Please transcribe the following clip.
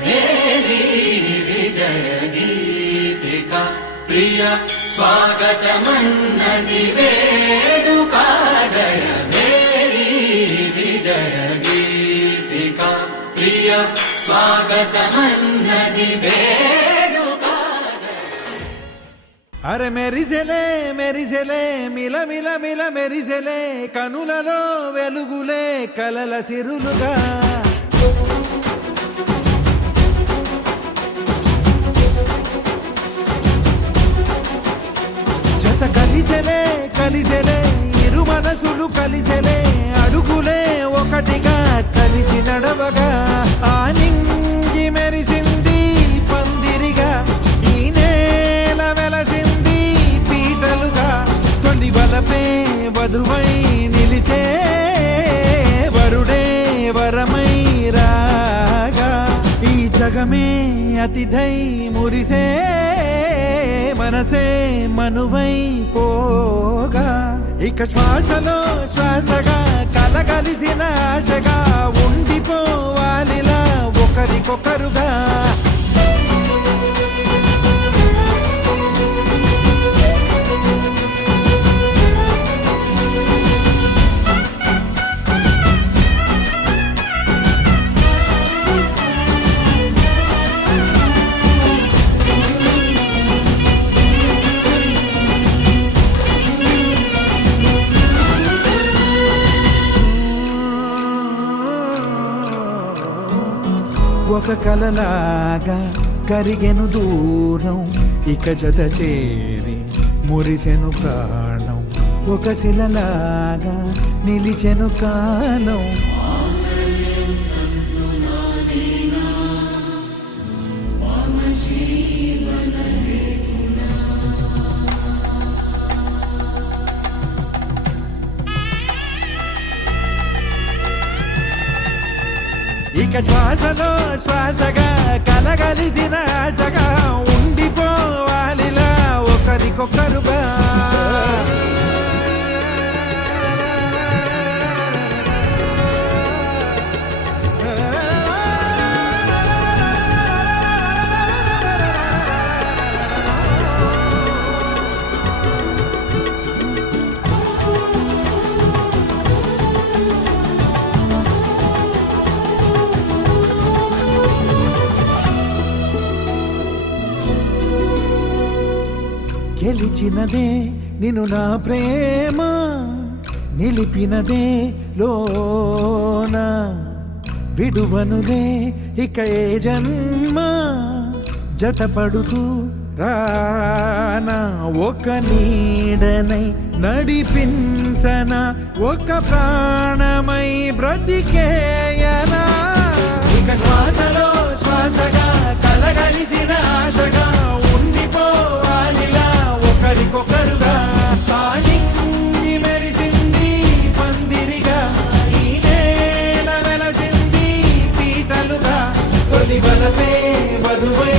भेरी विजय गीतिका प्रिय स्वागतमन्नदि वेडुका जय भेरी विजय गीतिका प्रिय स्वागतमन्नदि वेडुका। अरे मेरी झेले मिల మిల మిల మెరిసెలే కనులలో వెలుగులే కలల సిరులుగా జత కలిసెలే ఇరు మనసులు కలిసెలే అడుగులే ఒకటిగా కలిసి నడవగా ఆ నింగి మెరిసింది పందిరిగా ఈ నేల వెలసింది పీటలుగా తొలి వలపే వధువై నిలిచే వరుడే వరమై రాగా ఈ జగమే అతిథై మురిసే మనసే మనువై పోగా ఇక శ్వాసలో శ్వాసగా కలగలిసిన ఆశగా ఉండిపోవాలిలా ఒకరికొకరుగా ఒక కలలాగా కరిగెను దూరం ఇక జత చేరి మురిసెను ప్రాణం ఒక శిలలాగా నిలిచెను కాలం ఇక శ్వాసలో శ్వాసగా కలగలిసిన ఆశగా ఉండిపోవాలిలా ఒకరికొకరుగా గెలిచినదే నిన్ను నా ప్రేమ నిలిపినదే లోన విడువనులే ఇక ఏ జన్మ జతపడుతూ రానా ఒక నీడనై నడిపించన ఒక ప్రాణమై బ్రతికేయనా ఇక శ్వాసలో శ్వాసగా కలగలిసిన ఆశగా ఉండిపోవాలిలా ఒకరికొకరుగా ఆ నింగి మెరిసింది పందిరిగా ఈ నేల వెలసింది పీటలుగా తొలి వలపే వధువై